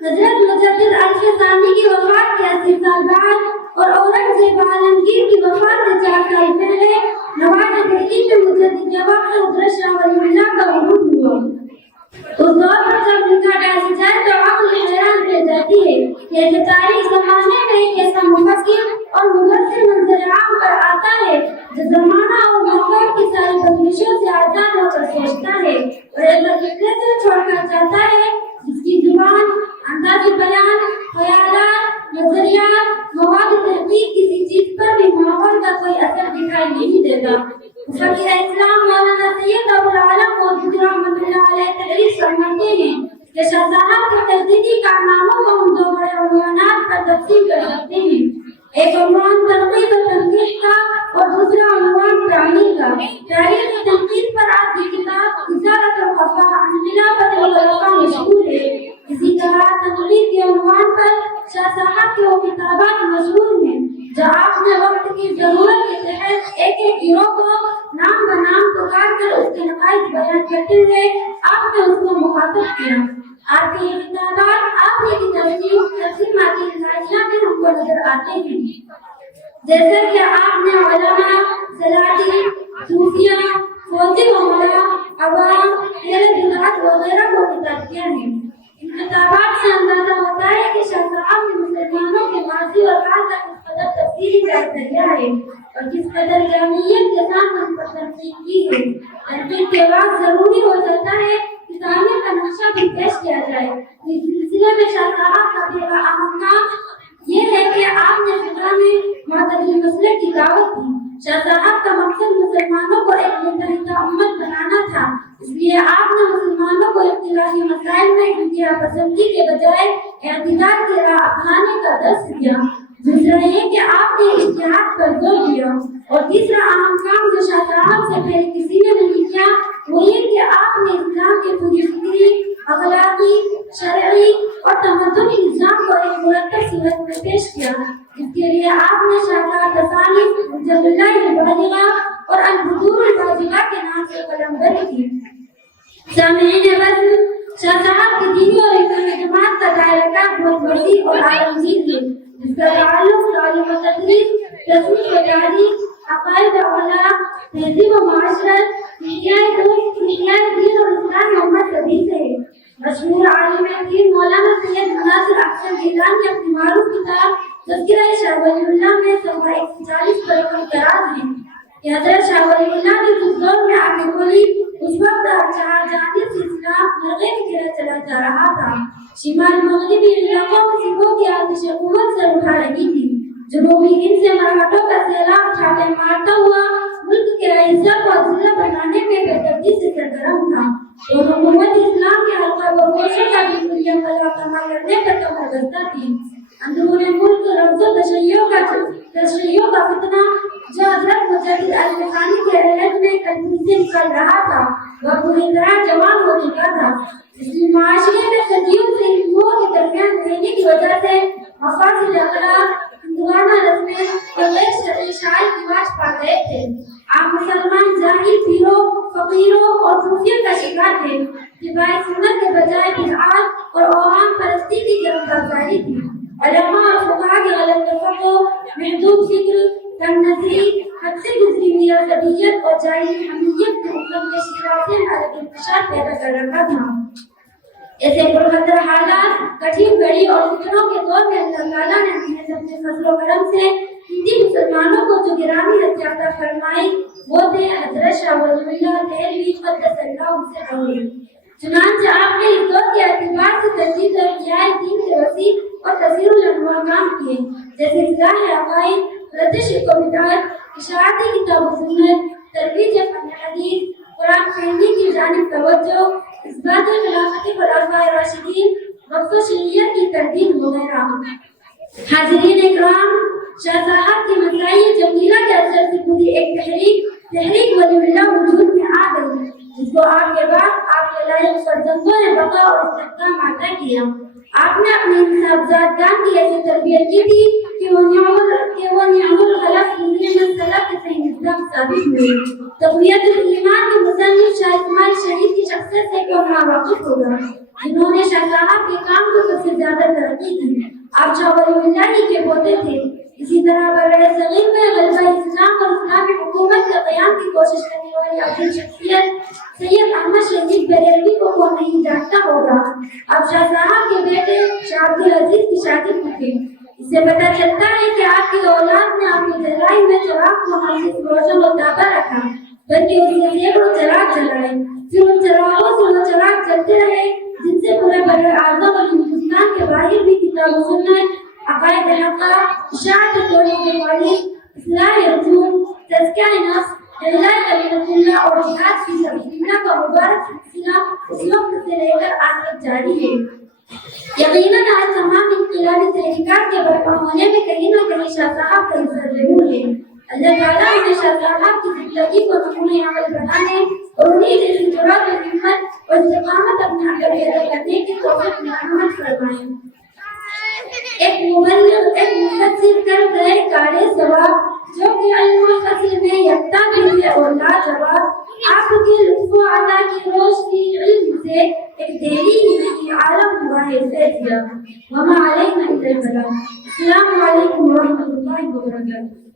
حضرت مجدد الفسانی کی وفات کے 80 سال بعد اور اورنگزیب عالمگیر کی وفات سے 4 سال پہلے نوادہ دہلی میں مجدد جواب حضرت شاہ ولی اللہ کا عروج ہوا۔ اس دور پر جب لکھا ڈالی جائے تو عقل حیران رہ جاتی ہے کہ تاریخ زمانے میں ایک ایسا مفکر اور مبصر منظر عام پر آتا ہے جو زمانہ اور ماحول کی ساری بندشوں سے آزاد ہو کر سوچتا ہے اور ایسا لٹریچر چھوڑ کر جاتا ہے جس کی زبان، انداز بیان، خیالات، نظریات، مواد تحقیق کسی چیز پر بھی ماحول کا کوئی اثر دکھائی نہیں دیتا۔ فقیر اسلام مولانا سید ابو العالم مودودی رحمۃ اللہ علیہ تحریر فرماتے ہیں کہ شاہ صاحب کے تجدیدی کارناموں کو ہم 2 بڑے عنوانات پر تقسیم کر سکتے ہیں۔ ایک عنوان تنقید و تنقیح کا اور دوسرا عنوان تعمیر کا۔ تاریخ تنقید پر آپ کی کتاب ازالۃ الخفاء عن خلافۃ الخلفاء مشہور ہے۔ اسی طرح تنقید کے عنوان پر شاہ صاحب کی وہ کتابات مشہور ہیں جو آپ نے وقت کی ضرورت کے تحت ایک ایک گروہ کو نام بنام پکار کر اس کے نقائص بیان کرتے ہوئے آپ نے اس کو مخاطب کیا۔ آپ کی یہ کتابات آپ کی تقسیماتی نظریہ میں ہم کو نظر آتے ہیں، جیسے کہ آپ نے علماء، سلاطین، صوفیہ، فوجی عمرا، عوام، اہل بدعت وغیرہ کو خطاب کیا ہے۔ ان کتابات سے اندازہ ہوتا ہے کہ شاہ صاحب نے مسلمانوں کے ماضی اور حال کا کس قدر تفصیلی جائزہ لیا ہے اور کس قدر جامعیت کے ساتھ ان پر تنقید کی ہے۔ تنقید کے بعد ضروری ہو جاتا ہے کہ تعمیر کا نقشہ بھی پیش کیا جائے۔ اس سلسلے میں شاہ صاحب کا پہلا اہم کام یہ ہے کہ آپ نے فقہ میں معتدل مسلک کی دعوت دی۔ شاہ صاحب کا مقصد مسلمانوں کو ایک متحدہ امت بنانا تھا، اس لیے آپ نے مسلمانوں کو اختلافی مسائل میں انتہا پسندی کے بجائے اعتدال کی راہ اپنانے کا درس دیا۔ دوسرا یہ کہ آپ نے اجتہاد پر زور دیا، اور تیسرا اہم کام جو شاہ صاحب سے پہلے کسی نے نہیں کیا وہ یہ کہ آپ نے اسلام کے پوری فکری، اخلاقی، شرعی اور تمدنی نظام کو ایک مرتب صورت میں پیش کیا، جس کے لیے آپ نے شاہکار تصانیف حجت اللہ البالغہ اور البدور الواجبہ کے نام سے قلم بند کی۔ سامعین وزن، شاہ صاحب کی دینی اور علمی خدمات کا دائرہ کار بہت وسیع اور عالمگیر ہے، جس کا تعلق تعلیم و تدریس، تصنیف و تاریخ، عقائد و اخلاق، تہذیب و معاشرت، احیاء دین اور اسلام محمد نبی سے ہے۔ مشہور عالم دین مولانا سید مناصر احسن گیلانی اپنی معروف کتاب تذکرہ شاہ ولی اللہ میں صفحہ 140 پر اعتراض ہے کہ حضرت شاہ ولی اللہ نے جس دور میں آگے بولی اس وقت چار جانب سے اسلام مرغے کی طرح چلا جا رہا تھا۔ شمال مغربی علاقوں میں سکھوں کی آتش قوت سے اٹھا رہی تھی، جنوبی ہند سے مرہٹوں کا سیلاب چھاٹے مارتا ہوا ملک کے عزت و ذلت بنانے میں بے ترتیب سے سرگرم تھا، اور حکومت اسلام کے حلقہ گوشوں کا بھی دنیا خلا کما کرنے پر کمر بستہ تھی۔ اندرون ملک رمز و تشیع کا فتنہ جو حضرت مجدد الفسانی کے رہت میں قدمی سے نکل رہا تھا وہ پوری طرح جوان ہو چکا تھا۔ اس لیے معاشرے میں صدیوں سے ہندوؤں کے درمیان رہنے کی وجہ سے مفاصل اخلاق، ہندوانہ رسمیں اور غیر شرعی شاعر رواج پا گئے تھے۔ آپ مسلمان جاہل پیروں، فقیروں اور صوفیوں کا شکار تھے۔ اتباع سنت کے بجائے بدعات اور اوہام پرستی کی طرف جاری تھی۔ علماء اور فقہاء کے غلط تفقہ، محدود فکر، کم نظری، حد سے گزری میرزائیت اور جاہلی حمیت کے حکم کے شراسے میں الگ انتشار پیدا کر رکھا تھا۔ ایسے پرخطر حالات، کٹھن گھڑی اور فتنوں کے دور میں اللہ تعالیٰ نے محض اپنے فضل و کرم سے ہندی مسلمانوں کو جو گرامی عطا فرمائی وہ تھے حضرت شاہ ولی اللہ دہلوی قدس اللہ سے قوی۔ چنانچہ آپ نے اس دور کے اعتبار سے تجدید اور احیاء دین کے وسیع اور کثیر الانواع کام کیے، جیسے اصلاح عقائد، رد شرک و بدعت، اشاعت کتاب و سنت، ترویج فن حدیث، قرآن خوانی کی جانب توجہ، اثبات خلافت خلفاء راشدین، وقف و شریعت کی تردید وغیرہ۔ حاضرین اکرام، شاہ صاحب کی مسائی جمیلہ کے اثر سے پوری ایک تحریک ولی اللہ وجود میں آ گئی، جس کو آپ کے بعد آپ کے لائق فرزندوں نے بقا اور استحکام عطا کیا۔ آپ نے اپنے صاحبزادگان کی ایسی تربیت کی تھی کہ وہ نعم الخلق من السلف کے صحیح نظام ثابت ہوئے۔ تقویت الایمان کے مصنف شاہ اسماعیل شہید کی شخصیت سے کون ناواقف ہوگا۔ جنہوں نے شاہ صاحب کے کام کو سب سے زیادہ ترقی دی۔ آپ شاہ ولی اللہ ہی کے پوتے تھے۔ اسی طرح برائے صغیر میں غلبہ اسلام اور اسلامی حکومت کے قیام کی کوشش کرنے والی افضل شخصیت سید احمد شہید بریلوی کو کون نہیں جانتا ہوگا۔ آپ شاہ صاحب کے بیٹے شاہ عبدالعزیز کی شادی کی تھی۔ اس سے پتہ چلتا ہے کہ آپ کی اولاد نے آپ کی جلائی میں چراغ کو نہ صرف روشن و تابہ رکھا بلکہ اسے سینکڑوں چراغ جلائے، پھر ان چراغوں سے وہ چراغ چلتے رہے جن سے پورے بر اعظم اور ہندوستان کے باہر بھی کتاب و سنت، عقائد حقہ، اشاعت توحید والی، اصلاح رسول، تزکیہ نفس، احیاء کلمۃ اللہ اور جہاد فی سبیل اللہ کا مبارک سلسلہ اس وقت سے لے کر آج تک جاری ہے۔ یقیناً آج تمام انقلابی تحریکات کے برپا ہونے میں کہیں نہ کہیں شاہ صاحب کا حصہ ضرور ہے۔ اللہ تعالیٰ ہمیں شاہ صاحب کی زندگی کو نمونۂ عمل بنانے اور انہیں جیسی جرأت و ہمت اور استقامت اپنے اندر پیدا کرنے کی توفیق عنایت فرمائے۔ ایک مبلغ ایک مفسر کر گئے کارِ ثواب، جو کہ علم و فضل میں یکتا بھی ہے اور لاجواب۔ آپ کی لطف و عطا کی روشنی علم سے ایک دہلی ہی نہیں عالم ہوا ہے فیضیاب۔ وما علینا الا البلاغ۔ السلام علیکم ورحمۃ اللہ وبرکاتہ۔